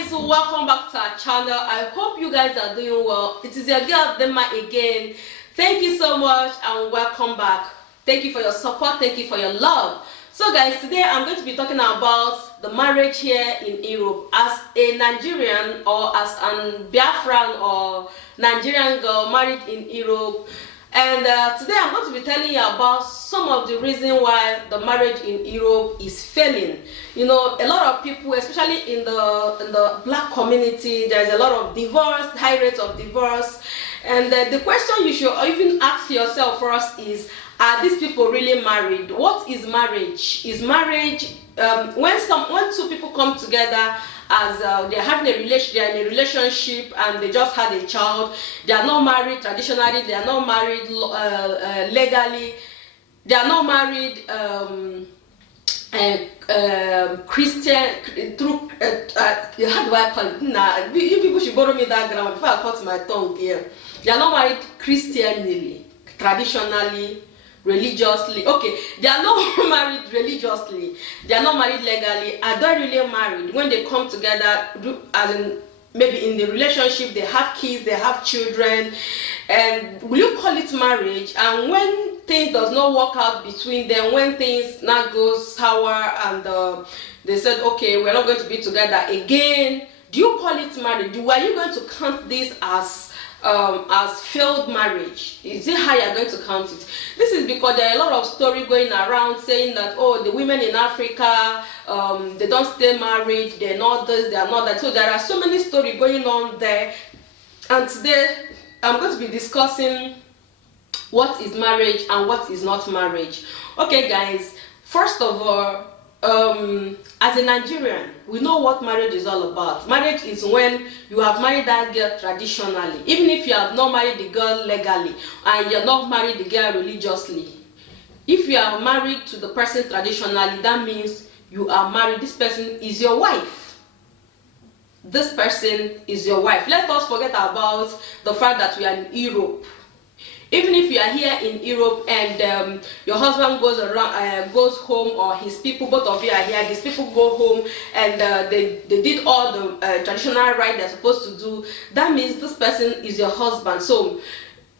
guys, welcome back to our channel. I hope you guys are doing well. It is your girl Dema again. Thank you so much and welcome back. Thank you for your support, thank you for your love. So guys, today I'm going to be talking about the marriage here in Europe. As a Nigerian or as an Biafran or Nigerian girl married in Europe, and today I'm going to be telling you about some of the reasons why the marriage in Europe is failing. You know, a lot of people, especially in the black community, there's a lot of divorce, high rates of divorce. And the question you should even ask yourself first is, are these people really married? What is marriage? Is marriage when two people come together as they're having a they're in a relationship and they just had a child. They are not married traditionally. They are not married legally. They are not married Christian through. How do I call it? Nah, you people should borrow me that grammar before I cut my tongue here. They are not married Christianly, traditionally, religiously. Okay, they are not married religiously, they are not married legally, are they really married? When they come together, as in maybe in the relationship, they have kids, they have children, and will you call it marriage? And when things does not work out between them, when things now go sour and they said, okay, we're not going to be together again, do you call it marriage? Are you going to count this as failed marriage? Is it how you're going to count it? This is because there are a lot of story going around saying that, oh, the women in Africa, they don't stay married, they're not this, they're not that. So there are so many stories going on there, and today I'm going to be discussing what is marriage and what is not marriage. Okay guys, first of all, as a Nigerian, we know what marriage is all about. Marriage is when you have married that girl traditionally, even if you have not married the girl legally and you're not married the girl religiously. If you are married to the person traditionally, that means you are married. This person is your wife. This person is your wife. Let us forget about the fact that we are in Europe. Even if you are here in Europe and your husband goes home, or his people, both of you are here, these people go home and they did all the traditional right they're supposed to do, that means this person is your husband. So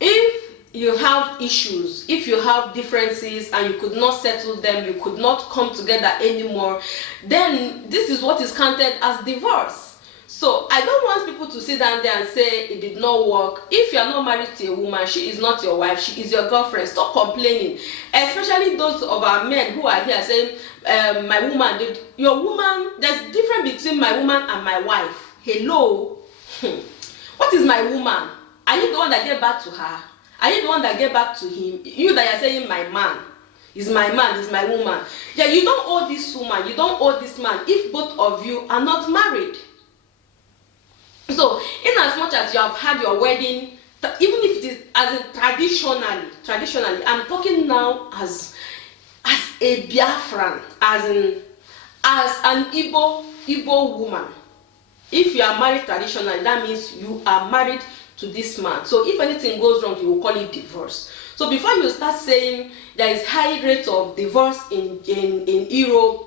if you have issues, if you have differences and you could not settle them, you could not come together anymore, then this is what is counted as divorce. So I don't want people to sit down there and say it did not work. If you are not married to a woman, she is not your wife, she is your girlfriend. Stop complaining. Especially those of our men who are here saying, my woman did. Your woman, there's a difference between my woman and my wife. Hello? What is my woman? Are you the one that gave back to her? Are you the one that gave back to him? You that are saying my man is my man, is my woman. Yeah, you don't owe this woman, you don't owe this man if both of you are not married. So, in as much as you have had your wedding, even if it is as traditionally, I'm talking now as a Biafran, as an Igbo woman. If you are married traditionally, that means you are married to this man. So if anything goes wrong, you will call it divorce. So before you start saying there is high rate of divorce in Europe,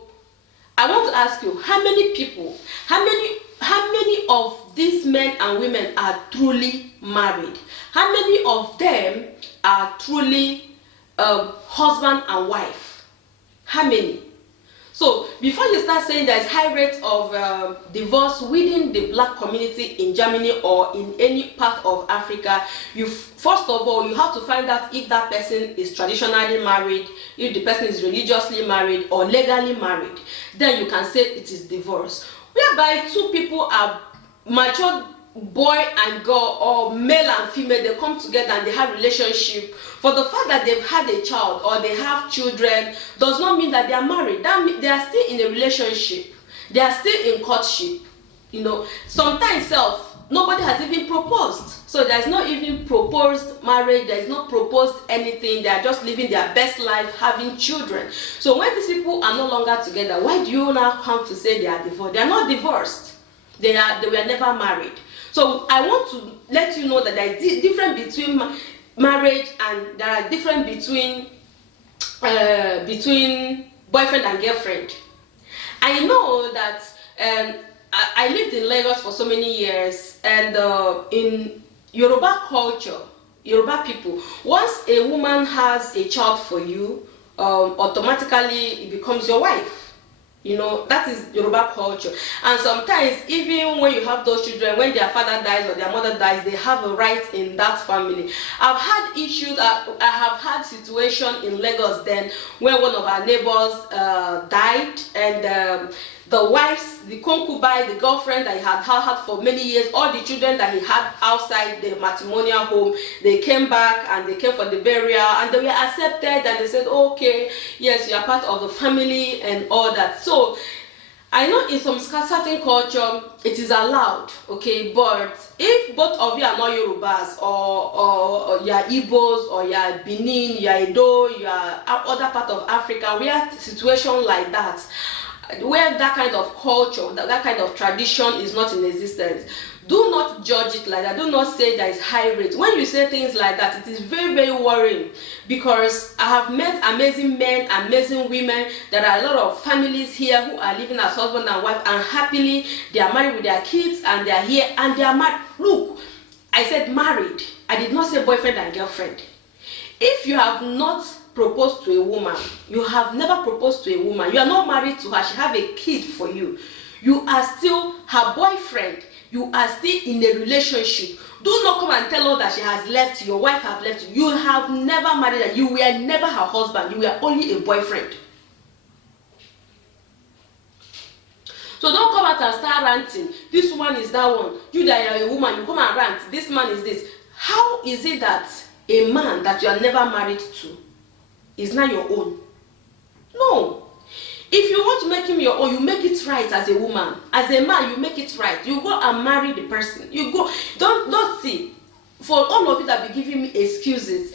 I want to ask you, how many people, how many of these men and women are truly married? How many of them are truly husband and wife? How many? So before you start saying there's high rates of divorce within the black community in Germany or in any part of Africa, first of all, you have to find out if that person is traditionally married, if the person is religiously married or legally married. Then you can say it is divorce. Whereby two people are mature, boy and girl, or male and female, they come together and they have relationship. For the fact that they've had a child or they have children does not mean that they are married. That means they are still in a relationship. They are still in courtship. You know, sometimes nobody has even proposed. So there's not even proposed marriage, there's not proposed anything, they are just living their best life, having children. So when these people are no longer together, why do you now come to say they are divorced? They are not divorced. They were never married. So I want to let you know that there is difference between marriage and there are difference between boyfriend and girlfriend. I know that I lived in Lagos for so many years, and in Yoruba culture, Yoruba people, once a woman has a child for you, automatically it becomes your wife. You know, that is Yoruba culture. And sometimes, even when you have those children, when their father dies or their mother dies, they have a right in that family. I've had issues, I have had situation in Lagos then, where one of our neighbors died, and the wives, the concubine, the girlfriend that he had for many years, all the children that he had outside the matrimonial home, they came back and they came for the burial, and they were accepted, and they said, okay, yes, you are part of the family and all that. So I know in some certain culture it is allowed, okay, but if both of you are not Yorubas, or you are Igbos, or you are Benin, you are Edo, you are other part of Africa, we have situation like that, where that kind of culture, that kind of tradition is not in existence. Do not judge it like that. Do not say there is high rate. When you say things like that, it is very, very worrying, because I have met amazing men, amazing women. There are a lot of families here who are living as husband and wife, and happily they are married with their kids, and they are here and they are married. Look, I said married. I did not say boyfriend and girlfriend. If you have not proposed to a woman, you have never proposed to a woman, you are not married to her, she have a kid for you, you are still her boyfriend, you are still in a relationship. Do not come and tell her that she has left you, your wife have left you. You have never married her, you were never her husband, you were only a boyfriend. So don't come out and start ranting. This woman is that one, you that are a woman, you come and rant, this man is this. How is it that a man that you are never married to is not your own? No. If you want to make him your own, you make it right as a woman. As a man, you make it right. You go and marry the person. You go. Don't see. For all of you that be giving me excuses,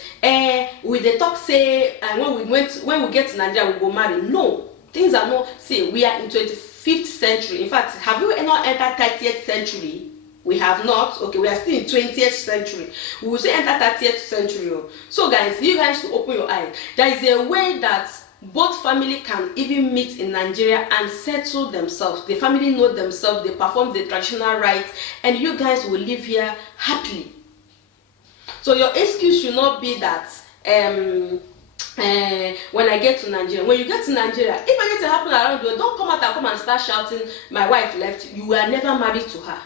with the talk say, and when we get to Nigeria, we go marry. No, things are not. See, we are in 25th century. In fact, have you not entered 30th century? We have not. Okay, we are still in 20th century. We will say enter 30th century. So guys, you guys to open your eyes. There is a way that both family can even meet in Nigeria and settle themselves. The family know themselves, they perform the traditional rites, and you guys will live here happily. So your excuse should not be that when I get to Nigeria. When you get to Nigeria, if anything happen around you, don't come out and come and start shouting, my wife left. You were never married to her.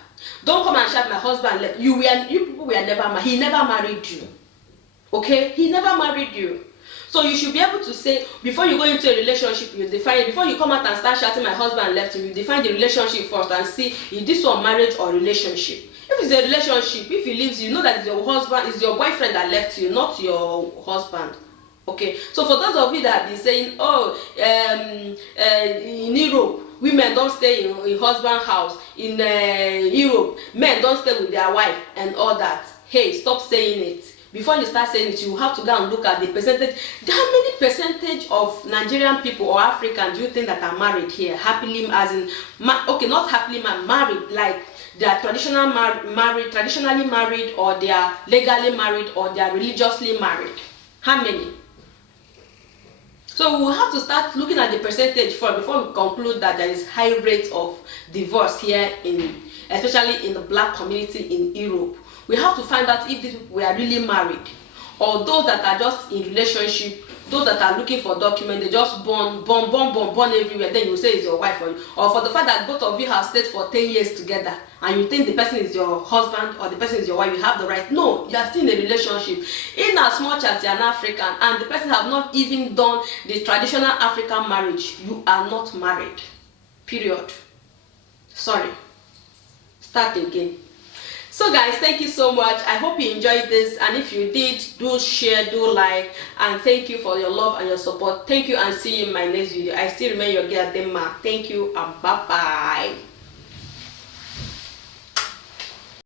Don't come and shout, my husband left. You people were never married. He never married you. Okay? He never married you. So you should be able to say, before you go into a relationship, you define it. Before you come out and start shouting, my husband left you, you define the relationship first and see if this one marriage or relationship. If it's a relationship, if he leaves you, know that it's your husband, it's your boyfriend that left you, not your husband. Okay? So for those of you that have been saying, oh, in Europe, women don't stay in husband's house. In Europe, men don't stay with their wife and all that. Hey, stop saying it. Before you start saying it, you have to go and look at the percentage. How many percentage of Nigerian people or Africans do you think that are married here? Happily, as in, okay, not happily married, like they are traditionally married, or they are legally married, or they are religiously married. How many? So we will have to start looking at the percentage first before we conclude that there is high rate of divorce here, especially in the black community in Europe. We have to find out if these people were really married, or those that are just in relationship, those that are looking for documents, they just born everywhere. Then you say it's your wife, or for the fact that both of you have stayed for 10 years together, and you think the person is your husband or the person is your wife, you have the right. No, you are still in a relationship. In as much as you are an African and the person have not even done the traditional African marriage, you are not married. Period. Sorry. Start again. So guys, thank you so much. I hope you enjoyed this, and if you did, do share, do like, and thank you for your love and your support. Thank you, and see you in my next video. I still remain your girl Demma. Thank you, and bye bye.